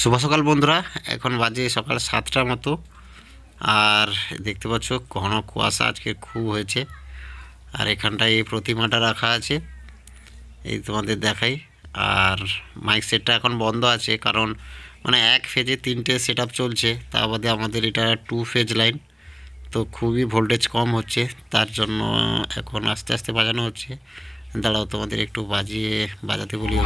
শুভ সকাল বন্ধুরা, এখন বাজে সকাল 7টার মতো। আর দেখতে পাচ্ছ ঘন কুয়াশা আজকে খুব হয়েছে। আর এখানটায় এই প্রতিমাটা রাখা আছে, এই তোমাদের দেখাই। আর মাইক সেটটা এখন বন্ধ আছে, কারণ মানে এক ফেজে 3টে সেট আপ চলছে, তা বাদে আমাদের এটা 2 ফেজ লাইন, তো খুবই ভোল্টেজ কম হচ্ছে, তার জন্য এখন আস্তে আস্তে বাজানো হচ্ছে। দাঁড়াও তোমাদের একটু বাজাতে বলি।